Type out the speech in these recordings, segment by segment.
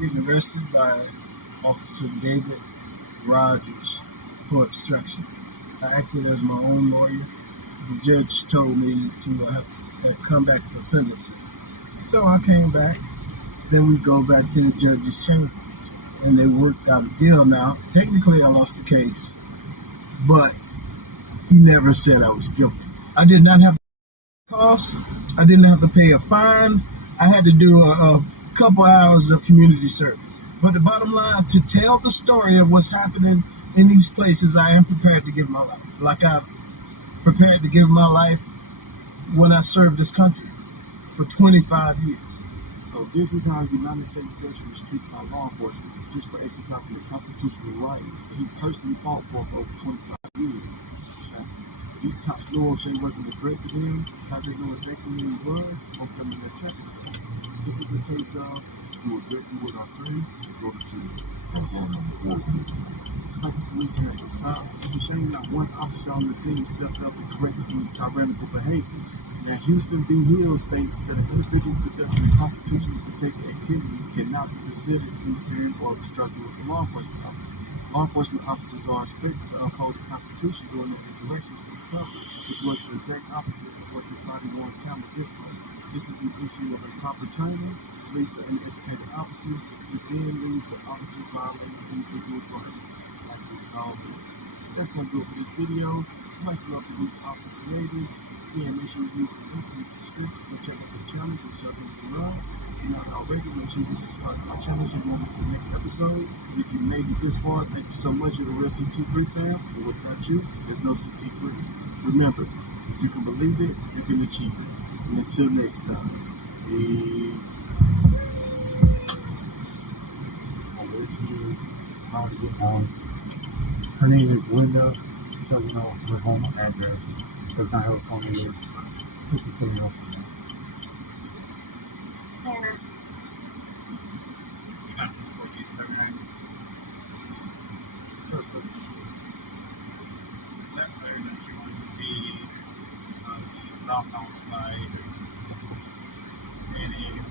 Getting arrested by Officer David Rogers for obstruction. I acted as my own lawyer. The judge told me to have to come back for sentencing. So I came back. Then we go back to the judge's chamber, and they worked out a deal. Now, technically, I lost the case, but he never said I was guilty. I did not have costs. I didn't have to pay a fine. I had to do a couple hours of community service. But the bottom line, to tell the story of what's happening in these places, I am prepared to give my life. Like I prepared to give my life when I served this country for 25 years. So this is how the United States veteran is treated by law enforcement, just for exercising the constitutional right that he personally fought for over 25 years. These cops knew O'Shea wasn't a threat to them because they knew exactly who he was or coming their traffic stop. This is a case of do exactly what I say and go to jail. This type of police has to stop. It's a shame not one officer on the scene stepped up and corrected these tyrannical behaviors. Now, Houston v. Hill states that an individual conducting a constitutionally protected activity cannot be considered interfering or obstructing with the law enforcement officer. Law enforcement officers are expected to uphold the Constitution during their directions for the public, which was the exact opposite of what this body-worn camera displayed. This is an issue of improper training, which leads to uneducated officers, which then leads to officers violating individuals' rights. Like we saw here. That's going to do it for this video. Much love to these awesome creators. Again, make sure you use the links in the description and check out the channels and show them some love. If you're not already, make sure you subscribe to my channel so you won't miss the next episode. And if you made it this far, thank you so much. You're the real CT3 fam. And without you, there's no CT3. Remember, if you can believe it, you can achieve it. And until next time, peace. Her name is Linda. She doesn't know her home address. Does not have a phone number. She can send it up.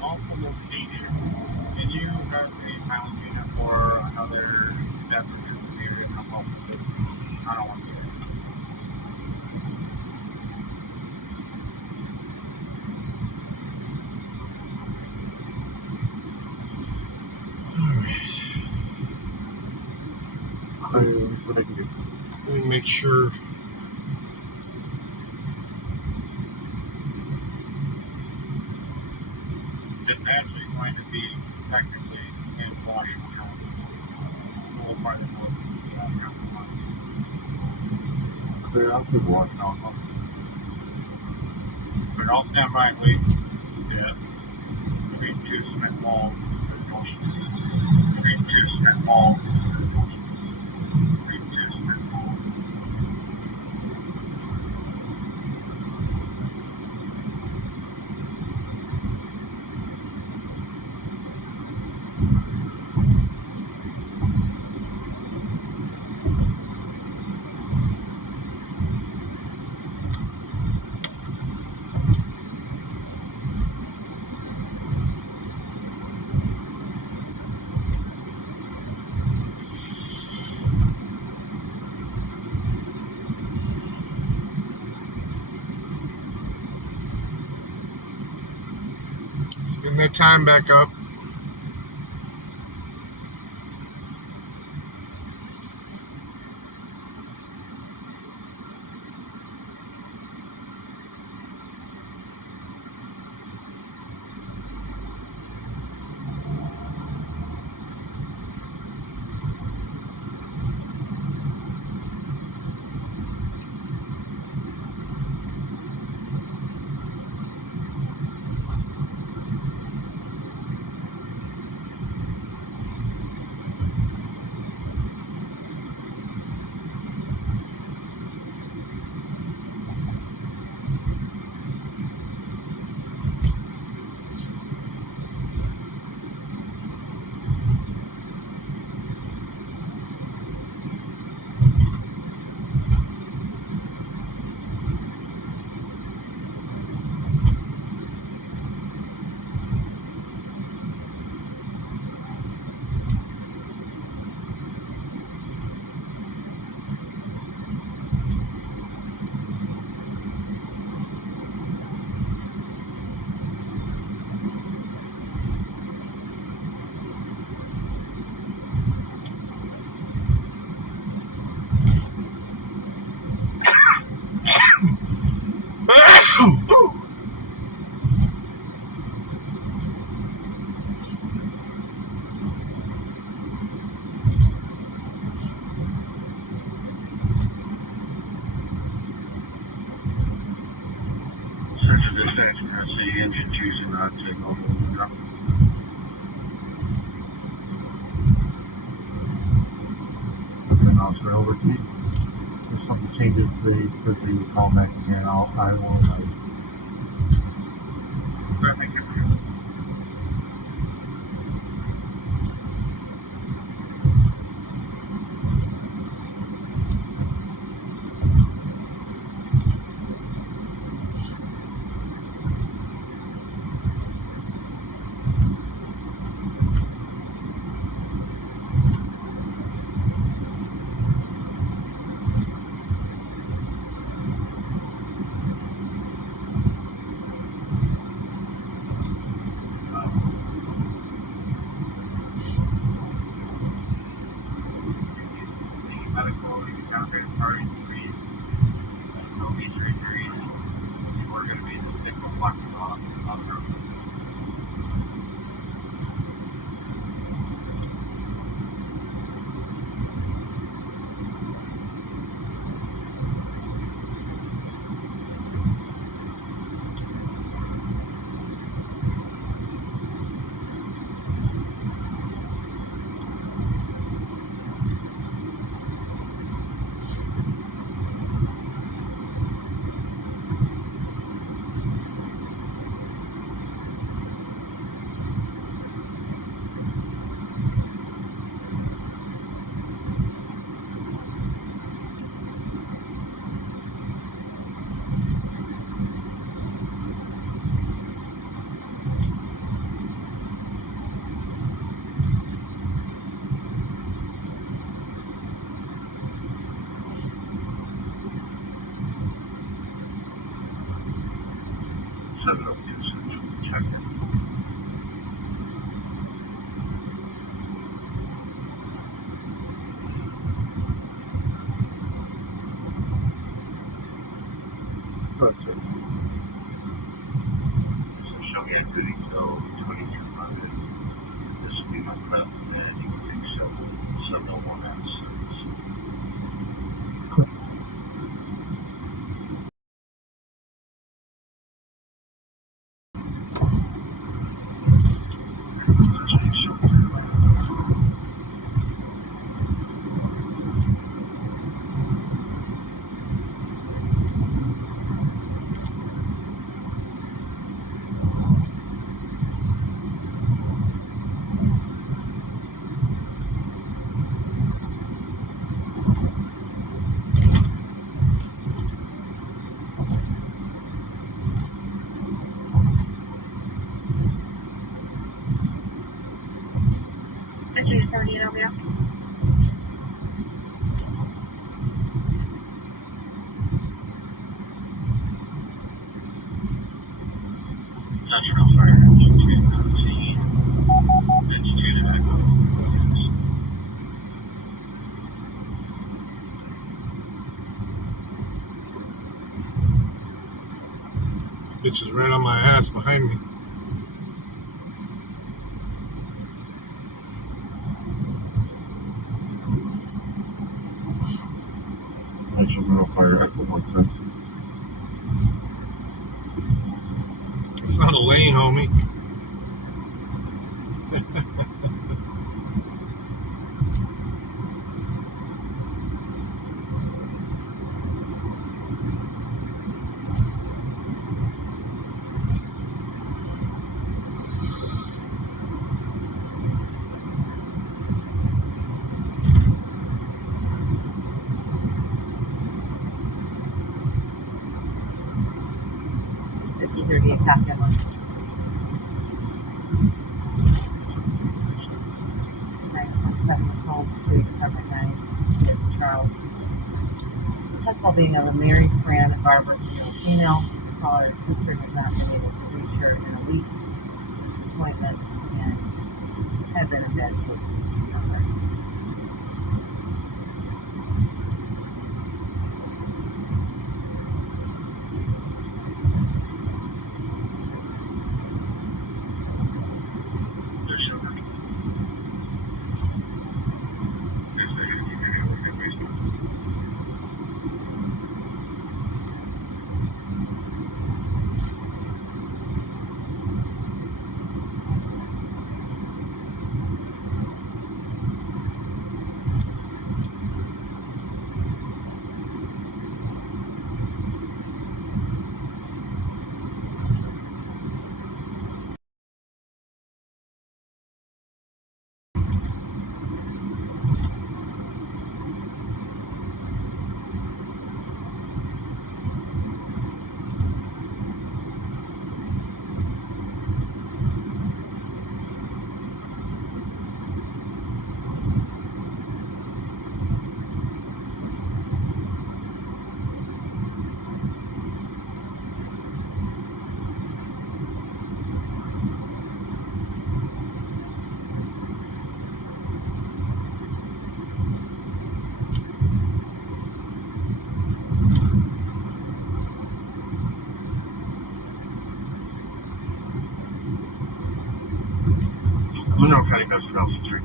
Also located, and you have a pound unit for another step or two for me to come home. I don't want to get it. Alright. What I can do? Let me make sure. It's actually going to be technically in Washington County. A little farther north of County. Clear out the Washington. But I'll stand by and wait. Yeah. Between two cement walls. Between two cement walls. Between two cement walls. Getting that time back up. attachment. I see engine choosing not to go over. And I'll turn over to you. If something changes, please call back here and I will know. Thank you. Medical, you can count it party degrees, no major injuries. We're going to be in the thick of black on the road. Set it up to check it. Good, sir. So show me activity till 2200. This will be my prep, and you can take 701 out of 6. National Fire Engine 219. Engine 2 to echo. Bitches ran on my ass behind me. National Fire Echo 110. It's not a lane, homie. Being of a married friend of Barbara's female caller, sister has not been able to reach her in a week appointment and had been in bed for number. Monroe County Best Officer 3.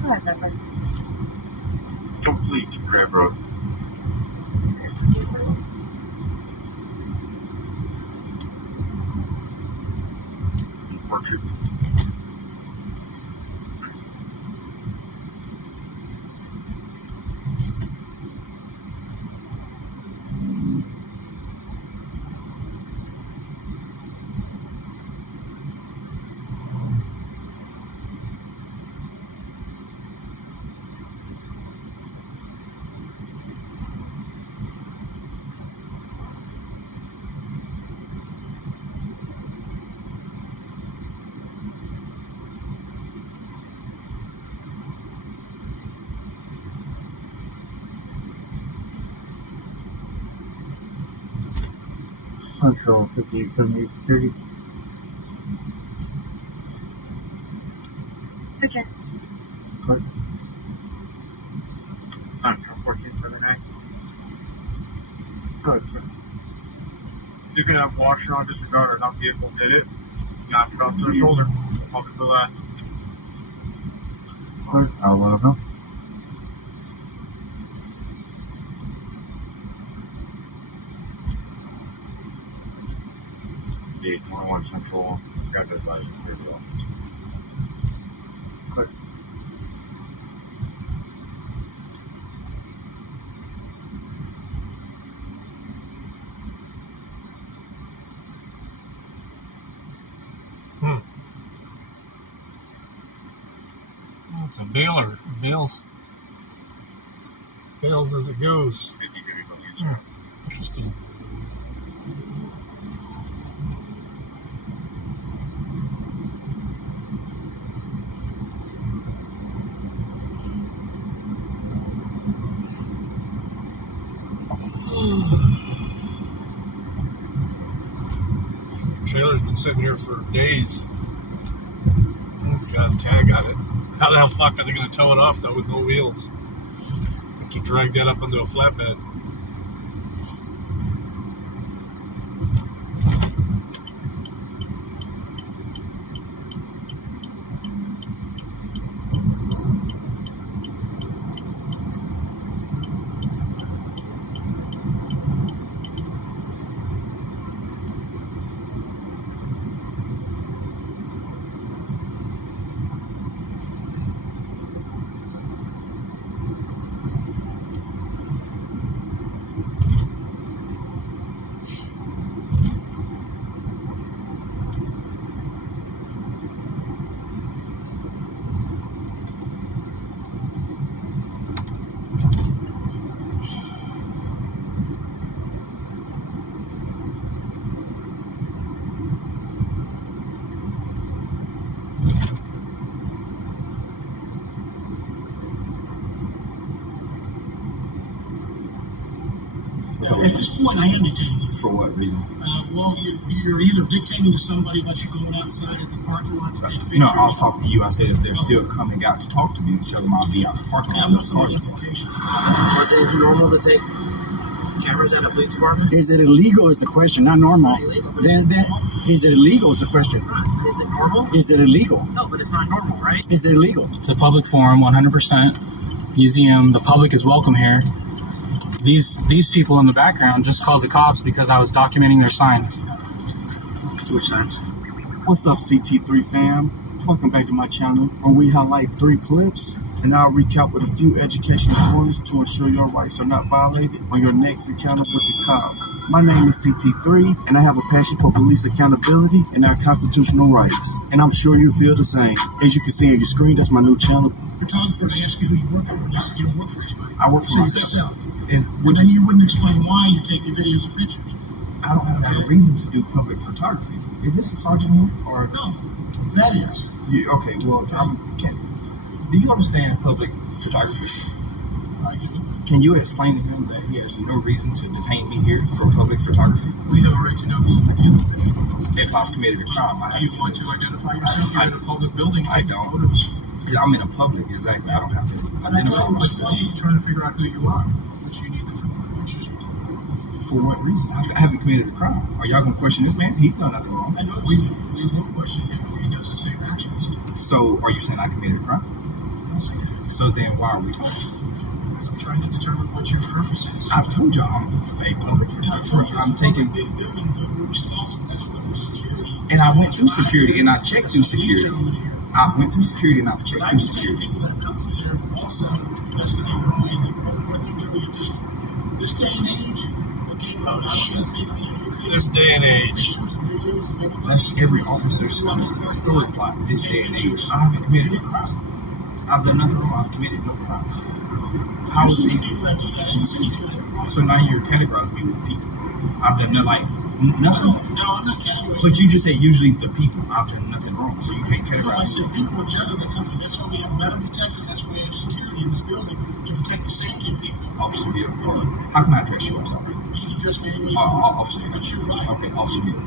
Go ahead, Pepper. Complete Grab Road. Orchard. Central 5878 Okay. Correct. Central 1479. Good, sir. You can have washer on disregard or not vehicle hit it. You have to go to the shoulder. Walk to the left. Good. I'll let him know. The 21 Central. Got the advisor clear the office. Good. Oh, it's a bailer. Bails as it goes. Interesting. Trailer's been sitting here for days. It's got a tag on it. How the hell fuck are they going to tow it off though with no wheels? Have to drag that up onto a flatbed. At this point, I am detaining you. For what reason? Well, you're either dictating to somebody about you going outside of the parking lot to take pictures. No, I was talking to you. I said if they're still coming out to talk to me, tell them I'll be out in the parking lot. I want some identification. Was it normal to take cameras out of police department? Is it illegal is the question, not normal. Then is it illegal is the question. Is it normal? Is it illegal? No, but it's not normal, right? Is it illegal? It's a public forum, 100%. Museum, the public is welcome here. These people in the background just called the cops because I was documenting their signs. Which signs? What's up, CT3 fam? Welcome back to my channel where we highlight 3 clips and I'll recap with a few educational pointers to ensure your rights are not violated on your next encounter with the cop. My name is CT3 and I have a passion for police accountability and our constitutional rights. And I'm sure you feel the same. As you can see on your screen, that's my new channel. Photographer, and I ask you who you work for, and you said you don't work for anybody. I work for myself. And then you wouldn't explain why you're taking videos and pictures. I don't have a reason to do public photography. Is this a sergeant here? Or no, that is. Okay, well, do you understand public photography? I do. Can you explain to him that he has no reason to detain me here for public photography? We have a right to know who you're dealing with. If I've committed a crime, Do you want to identify yourself? You're in a public building. I don't. Photos. I'm in a public, exactly. I don't have to identify myself. You're trying to figure out who you are, which you need the pictures for. For what reason? I haven't committed a crime. Are y'all gonna question this man? He's done nothing wrong. I know we will question him if he does the same actions. So, are you saying I committed a crime? I'll say that. So then, why are we talking? Because I'm trying to determine what your purpose is. I've told y'all I'm a public photographer. I'm taking. Big building, but we're responsible. That's what security. And I went through security, and I checked through security. I went through security, and I've checked through security. People that have come through there also to investigate why what they're doing at this point. This day and age, this day and age. That's every officer's story plot. This day and age, I haven't committed a crime. I've done nothing wrong. I've committed no crime. How is he? So now you're categorizing me with people. I've done nothing. No, I'm not categorizing. But you just said usually the people. I've done nothing wrong, so you can't categorize. No, I said people in general that come. That's why we have metal detectors. That's why we have security in this building to protect the safety of people. Officer Hill, how can I address you? I'm sorry. You can address me anyway. Officer Hill. But you're right. Okay, Officer Hill.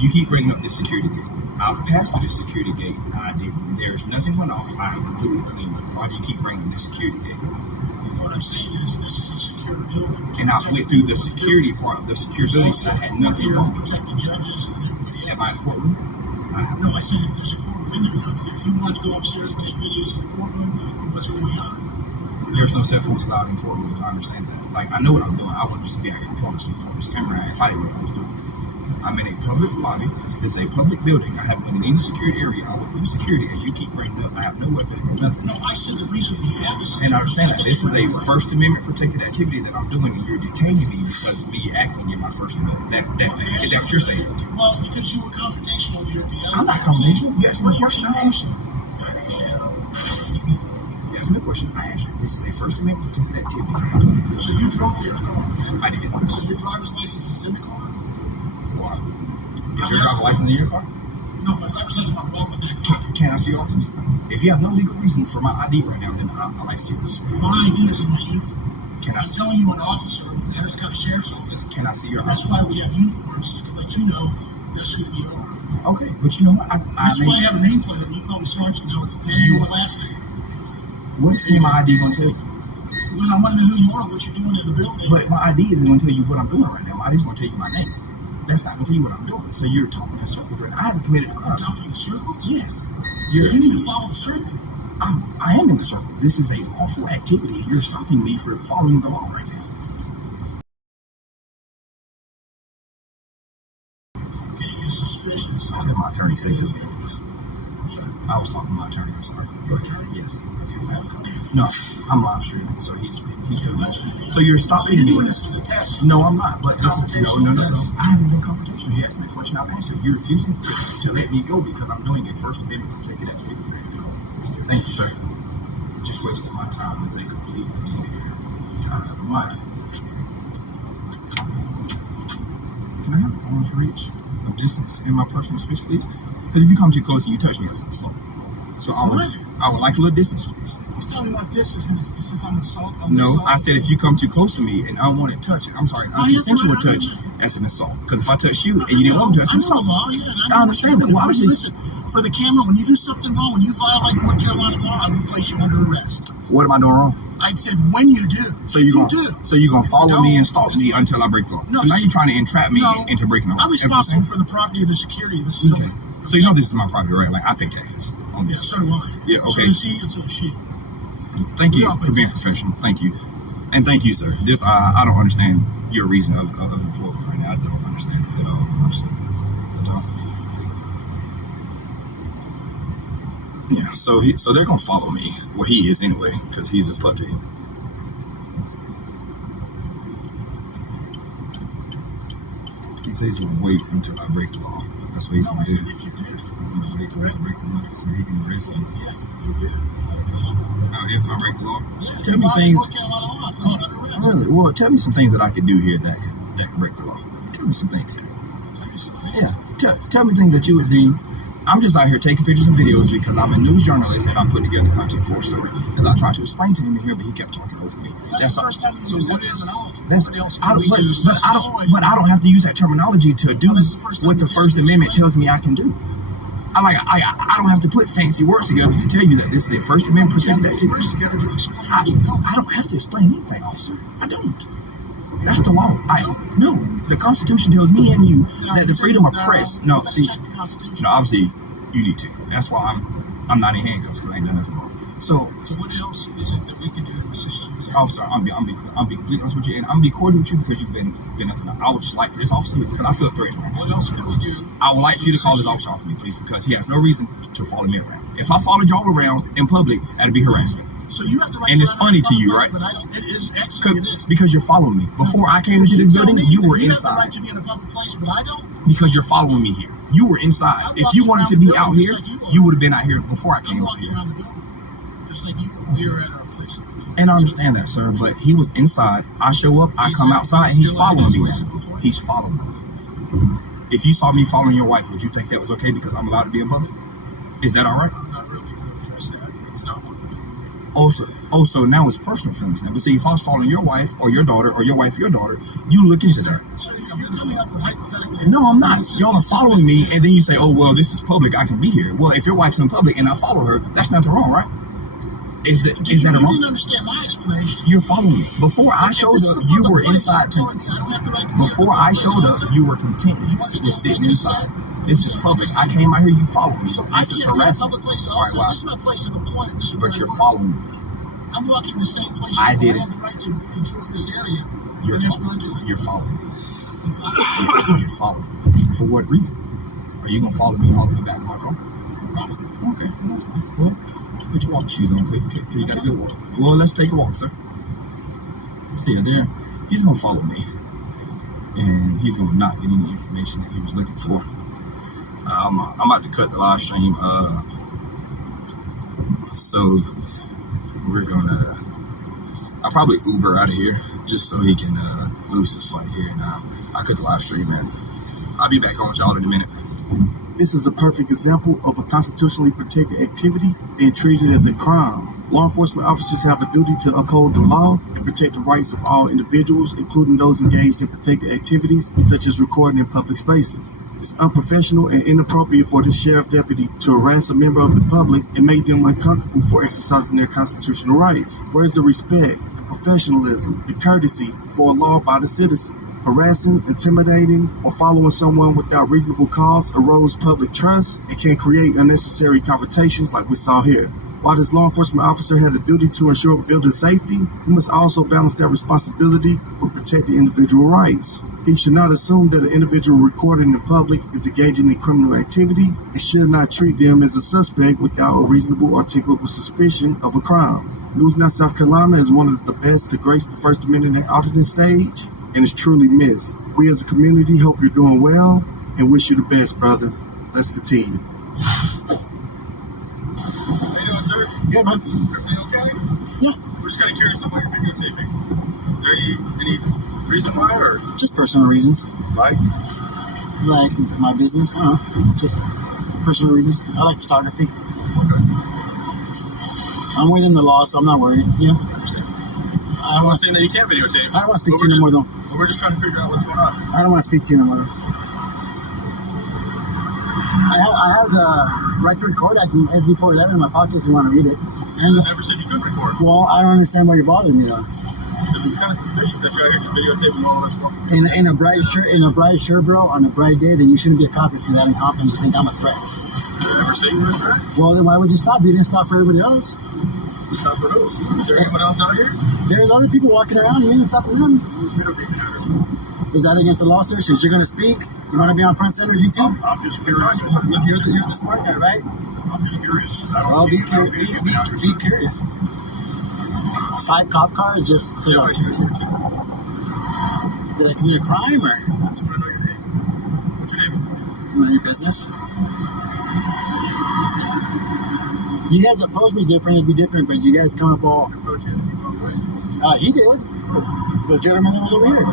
You keep bringing up this security gate. I've passed through this security gate. I didn't. There's nothing went off. I am completely clean. Why do you keep bringing up this security gate? What I'm saying is this is a secure building. And I went through the security part of the secure building, so I had nothing wrong. Protect the judges and everybody else. Am I in courtroom? No, I said that there's a courtroom in there. If you want to go upstairs and take videos of the courtroom, what's going on? There's no cell phones allowed in courtrooms. I understand that. Like, I know what I'm doing. I want just to be out here pulling this camera if I didn't know what I was doing. I'm in a public lobby. It's a public building. I haven't been in any security area. I went through security, as you keep bringing up. I have no weapons, no nothing. No, I said the reason we have this. And I understand that this is a First Amendment protected activity that I'm doing, and you're detaining me because of me acting in my First Amendment. Is that what you're saying? Okay, well, because you were confrontational with your I'm not confrontational. You asked me a question, I answered. You asked me a question, I answered. This is a First Amendment protected activity. So you drove here in a car? I did. So your driver's license is in the car? Why? Is your driver's license in your car? No, my driver's license is my back pocket. Can I see your license? If you have no legal reason for my ID right now, then I'd like to see your license. My ID is in my uniform. Can I I'm telling you, an officer with the Henry County Sheriff's Office. Can I see your That's why we have uniforms, just to let you know that's who we are. Okay, but you know what? That's why I have a nameplate on me. You call me Sergeant. Now it's your last name. What is my ID going to tell you? Because I want to know who you are, what you're doing in the building. But my ID isn't going to tell you what I'm doing right now. My ID is going to tell you my name. That's not going to tell you what I'm doing. So you're talking in circles right now. I haven't committed a crime. I'm talking in circles? Yes. You need to follow the circle. I am in the circle. This is a lawful activity. You're stopping me for following the law right now. Okay, you're suspicious. Tell my attorney to stay to me. I'm sorry. I was talking to my attorney. I'm sorry. Your attorney? Yes. Okay, well, no, I'm live streaming, so he's doing. So you're stopping me. So you're doing this as a test? No, I'm not. But no. I haven't been confrontational. You asked me a question, I've answered. You're refusing to let me go because I'm doing a First Amendment protected activity. Thank you, sir. Just wasting my time with a complete idiot. Can I have an arm's reach of distance in my personal space, please? Because if you come too close and you touch me, that's an assault. So I would like a little distance, please. He's telling me what distance since I'm assault. I said if you come too close to me and I don't want to touch it, I'm sorry, unconsensual touch, that's an assault. Because if I touch you and you didn't want to, that's an assault. I understand that. Well, listen, for the camera, when you do something wrong, when you violate North Carolina law, I will place you under arrest. What am I doing wrong? I said when you do. So you're gonna follow me and stalk me until I break the law. So now you're trying to entrap me into breaking the law. I'm responsible for the property of the security of this building. So you know this is my property, right? Like I pay taxes on this. Yeah, so do I. Yeah, okay. So does he and so does she. Thank you for being professional. Thank you. And thank you, sir. This I don't understand your reason of employment right now. I don't understand it at all. Yeah, so they're gonna follow me. Well, he is anyway, because he's a puppy. He says he'll wait until I break the law. That's what he's gonna do. If you did, he's gonna wait until I break the law so he can arrest me. If you did. If I break the law, yeah, tell me things. North Carolina law, I place you under arrest. Really? Well, tell me some things that I could do here that could break the law. Tell me some things. Tell you some things. Yeah, tell me things that you would do. I'm just out here taking pictures and videos because I'm a news journalist and I'm putting together content for a story. As I tried to explain to him in here, but he kept talking over me. That's the first time you used that terminology. But I don't have to use that terminology to do what the First Amendment tells me I can do. I don't have to put fancy words together to tell you that this is a First Amendment protected activity. I don't have to explain anything, officer. I don't. That's the law. No, the Constitution tells me and you that the freedom of press. No, see, check the Constitution. no, obviously you need to. That's why I'm not in handcuffs because I ain't done nothing wrong. So what else is it that we can do to assist you? Officer, I'll be completely honest with you, and I'm be cordial with you because you've been nothing. I would just like for this officer because I feel threatened right now. What else can we do? I would like for you to call this officer off of me, please, because he has no reason to follow me around. If I followed y'all around in public, that'd be harassment. So you have the right and to it's funny to you, right? But I don't. It is actually it is. Because you're following me. Before I came into this building, you were You inside. have the right to be in a public place, but I don't. Because you're following me here. You were inside. If you wanted to be out here, you would have been out here before I came up here. Around the building. Just like you were at our place. And I understand that, sir, but he was inside. I show up, I come outside, and he's following me now. He's following me. If you saw me following your wife, would you think that was okay because I'm allowed to be in public? Is that all right? I'm not really going to address that. It's not what we're doing. So now it's personal feelings now. But see, if I was following your wife or your daughter or your wife or your daughter, you look into that. So you're coming up with hypothetical. No, I'm not. Y'all are following me, and then you say, oh, well, this is public. I can be here. Well, if your wife's in public and I follow her, that's nothing wrong, right? Is that wrong? You didn't understand my explanation. You're following me. Before I showed up, you were inside. Before I showed up, you were content with sitting inside. This is public. I came out here, you follow me. So this is harassment. All right, this is my place of employment. But you're following me. I'm walking the same place. I did it. I have the right to control this area. You're following me. You're following me. For what reason? Are you going to follow me all the way back to my car? Probably. Okay, that's nice. Well, put your walking shoes on quick. You got a good walk. Well, let's take a walk, sir. See you there. He's going to follow me. And he's going to not get any information that he was looking for. I'm about to cut the live stream. So we're gonna. I'll probably Uber out of here just so he can lose his flight here. And I cut the live stream, and I'll be back on with y'all in a minute. This is a perfect example of a constitutionally protected activity being treated as a crime. Law enforcement officers have a duty to uphold the law and protect the rights of all individuals, including those engaged in protected activities such as recording in public spaces. It's unprofessional and inappropriate for the sheriff deputy to harass a member of the public and make them uncomfortable for exercising their constitutional rights. Where's the respect, the professionalism, the courtesy for a law-abiding citizen? Harassing, intimidating, or following someone without reasonable cause erodes public trust and can create unnecessary confrontations like we saw here. While this law enforcement officer had a duty to ensure building safety, he must also balance that responsibility with protecting individual rights. He should not assume that an individual recording in public is engaging in criminal activity and should not treat them as a suspect without a reasonable articulable suspicion of a crime. News Now South Carolina is one of the best to grace the First Amendment auditing stage and is truly missed. We as a community hope you're doing well and wish you the best, brother. Let's continue. Yeah, man. Everything okay? Yeah. We're just kind of curious about your videotaping. Is there any reason why, or just personal reasons? Like my business. I don't know. Just personal reasons. I like photography. Okay. I'm within the law, so I'm not worried. You know. I'm not saying that you can't videotape. I don't want to speak to you no more, though. But we're just trying to figure out what's going on. I don't want to speak to you no more. I have the right to record. I can SB 411 in my pocket if you want to read it. And I never said you could record. Well, I don't understand why you're bothering me though. It's kind of suspicious that you're out here videotaping all of us. In a bright shirt, bro, on a bright day, then you shouldn't be a cop if you're that confident you think I'm a threat. Did I ever say you were a threat? Well, then why would you stop? You didn't stop for everybody else. You stopped for who? Is there anyone else out here? There's other people walking around. You didn't stop for them. Is that against the law, sir? Since you're going to speak, you want to be on Front Center YouTube? I'm just curious. You're the smart guy, right? I'm just curious. Well, be curious. 5 cop cars just because I'm curious. Did I commit a crime or? I just want to know your name. What's your name? None of your business. You guys approach me different, it'd be different, but you guys come up all. He did. The gentleman that was over here.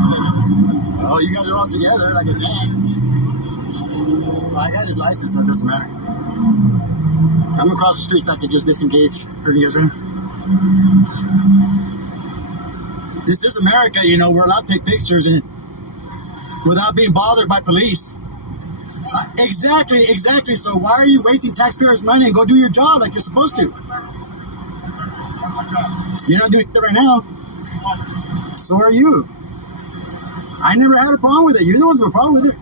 Oh, you guys are all together like a gang. Well, I got his license, so it doesn't matter. I'm across the street, so I can just disengage. For you guys ready? This is America, you know. We're allowed to take pictures and without being bothered by police. Exactly. So why are you wasting taxpayers' money and go do your job like you're supposed to? You're not doing it right now. So are you. I never had a problem with it. You're the ones with a problem with it.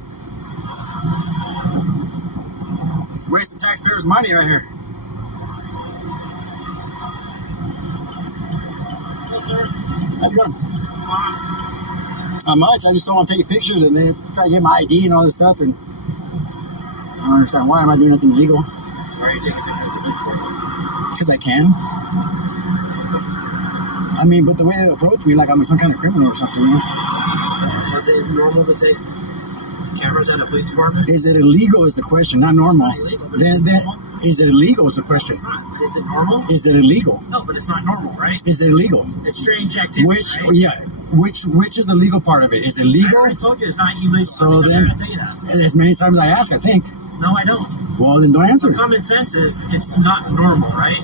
Wasting taxpayers' money right here. How's it going? Not much. I just don't want to take pictures and they try to get my ID and all this stuff. And I don't understand why. Am I doing nothing illegal? Why are you taking pictures of the police department? Because I can. I mean, but the way they approach me, like I'm some kind of criminal or something. You know? Is it normal to take cameras at a police department? Is it illegal? Is the question, not normal. It's not illegal, but is it normal? Is it illegal? Is the question. It's not. But is it normal? Is it illegal? No, but it's not normal, right? Is it illegal? It's strange activity. Which, right? yeah, which is the legal part of it? Is it I legal? already told you it's not illegal. So I'm then, trying to tell you that. as many times as I ask, I think. No, I don't. Well, then don't answer. Common sense is it's not normal, right?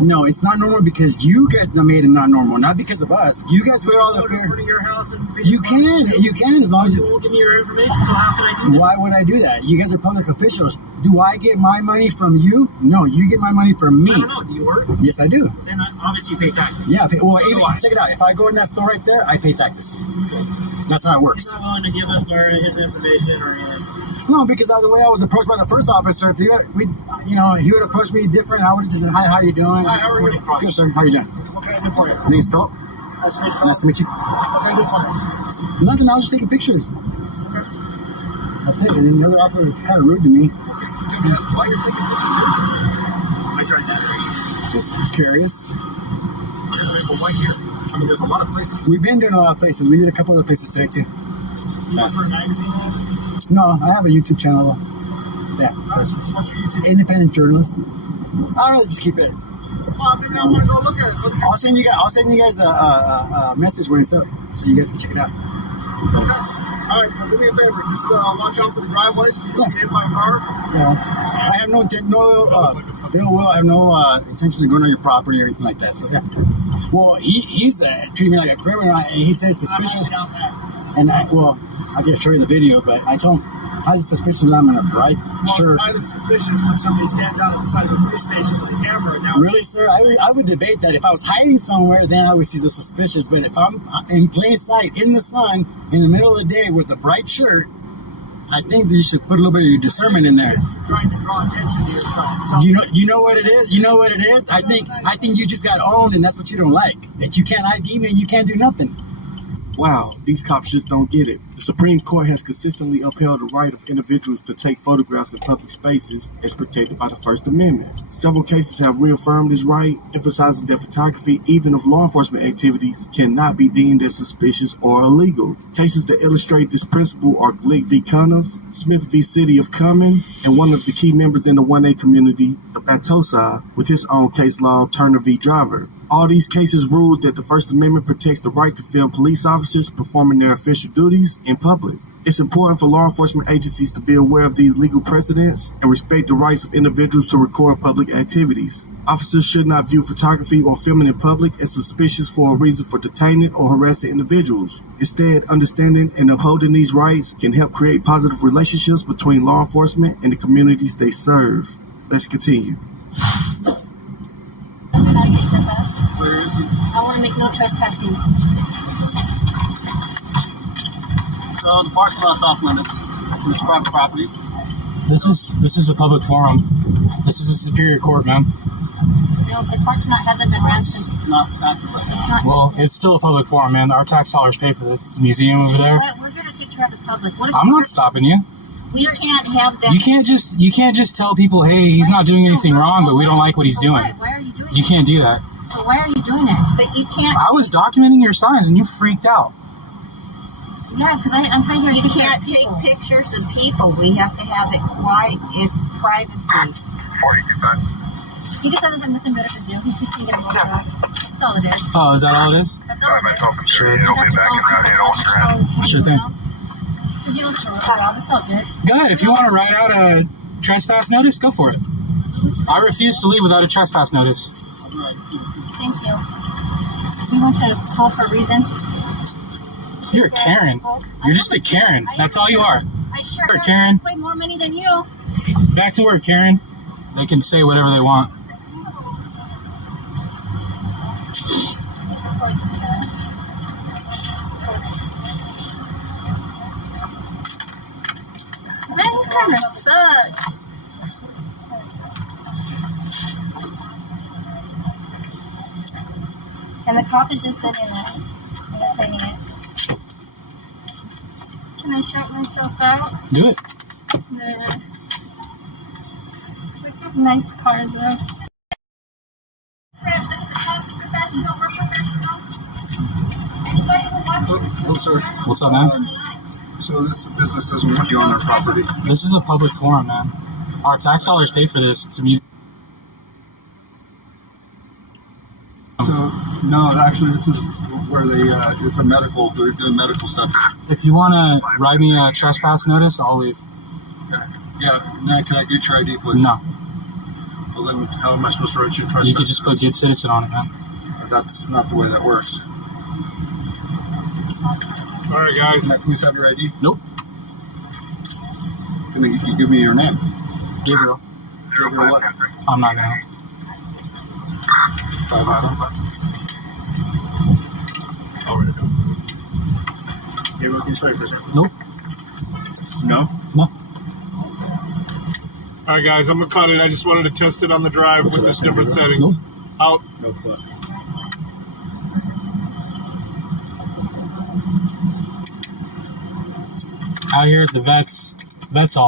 No, it's not normal because you guys made it not normal, not because of us. You guys put all the Go to in front of your house and You can as long as you won't give me your information. So how can I do that? Why would I do that? You guys are public officials. Do I get my money from you? No, you get my money from me. I don't know. Do you work? Yes, I do. Then obviously you pay taxes. Yeah, well, So even, do I. check it out. If I go in that store right there, I pay taxes. That's how it works. He's not willing to give us his information or anything. No, because of the way I was approached by the first officer, he would approach me different. I would have just said, "Hi, how you doing?" Hi, how are you? Good, sir. How you doing? What can I do for you? My name's Philip. Nice to meet you. Nice to meet you. What can I do for you? Nothing. I was just taking pictures. Okay. That's it. And then the other officer kind of rude to me. Can you ask why you're taking pictures here? I tried that. Just curious. But why here? I mean, there's a lot of places. We've been doing a lot of places. We did a couple other places today too. You work for a magazine? No, I have a YouTube channel. Yeah, so it's What's your YouTube? independent journalist. I'll really just keep it. Well, maybe I want to go look at it. I'll send you guys a message when it's up, so you guys can check it out. Okay. All right, well, do me a favor. Just watch out for the driveway so you don't get hit by a car. Yeah. I have no ill will. I have no intentions of going on your property or anything like that. So yeah. Well, he's treating me like a criminal, and he said suspicious. And I'll get to show you the video, but I told him, how's it suspicious that I'm in a bright shirt? It's highly suspicious when somebody stands out at the side of the police station with a camera. Now, Really, sir? I would debate that. If I was hiding somewhere, then I would see the suspicious. But if I'm in plain sight, in the sun, in the middle of the day with a bright shirt, I think that you should put a little bit of your discernment in there. you're trying to draw attention to yourself. So, You know what it is? You know what it is? I think you just got owned, and that's what you don't like. That you can't ID me and you can't do nothing. Wow, these cops just don't get it. The Supreme Court has consistently upheld the right of individuals to take photographs in public spaces as protected by the First Amendment. Several cases have reaffirmed this right, emphasizing that photography, even of law enforcement activities, cannot be deemed as suspicious or illegal. Cases that illustrate this principle are Glick v. Cuniff, Smith v. City of Cumming, and one of the key members in the 1A community, the Batosa, with his own case law, Turner v. Driver. All these cases ruled that the First Amendment protects the right to film police officers performing their official duties in public. It's important for law enforcement agencies to be aware of these legal precedents and respect the rights of individuals to record public activities. Officers should not view photography or filming in public as suspicious for a reason for detaining or harassing individuals. Instead, understanding and upholding these rights can help create positive relationships between law enforcement and the communities they serve. Let's continue. where is he? I want to make no trespassing. So the parking lot's off limits. It's private property. This is a public forum. This is a superior court, ma'am. No, the parking lot hasn't been ran since. Not actually. Well, it's still a public forum, man. Our tax dollars pay for this. The museum over there. We're here to take care of the public. What if I'm not stopping you. We can't have them. You can't just tell people, hey, he's not doing anything wrong, but we don't like what he's doing. Why are you doing You can't do that. So why are you doing it? But you can't. I was documenting your signs and you freaked out. Yeah, because I'm trying to. You can't take pictures of people. We have to have it quiet. It's privacy. 42 He just hasn't done nothing better to do. He keeps thinking about that. That's all it is. Oh, is that all it is? That's all it is. Sure. You have to follow Sure thing. because you don't show up, Rob. It's all good. Go ahead. If you want to write out a trespass notice, go for it. I refuse to leave without a trespass notice. Thank you. We went to school for reasons. You're a Karen. You're just a Karen. That's all you are. I sure Sure, am. Karen. I spend more money than you. Back to work, Karen. They can say whatever they want. kind of sucks. And the cop is just sitting there. And they're cleaning it. Can I shout myself out? Do it. The nice car though. Hello, sir. What's up, man? So this business doesn't want you on their property. This is a public forum, man. Our tax dollars pay for this. It's amusing. So no, actually, this is where they. It's a medical. They're doing medical stuff. If you want to write me a trespass notice, I'll leave. Okay. Yeah. Now, can I get your ID, please? No. Well, then how am I supposed to write you a trespass? You could just put good citizen on it, man. That's not the way that works. All right, guys. Can I please have your ID? Nope. Can you give me your name? Gabriel. Gabriel what? I'm not gonna. 505. Already done. Gabriel, can you spell your first name? Nope. No? No. All right, guys, I'm gonna cut it. I just wanted to test it on the drive What's with the its last name, different Gabriel? settings. Out. No clue. Out here at the vets all.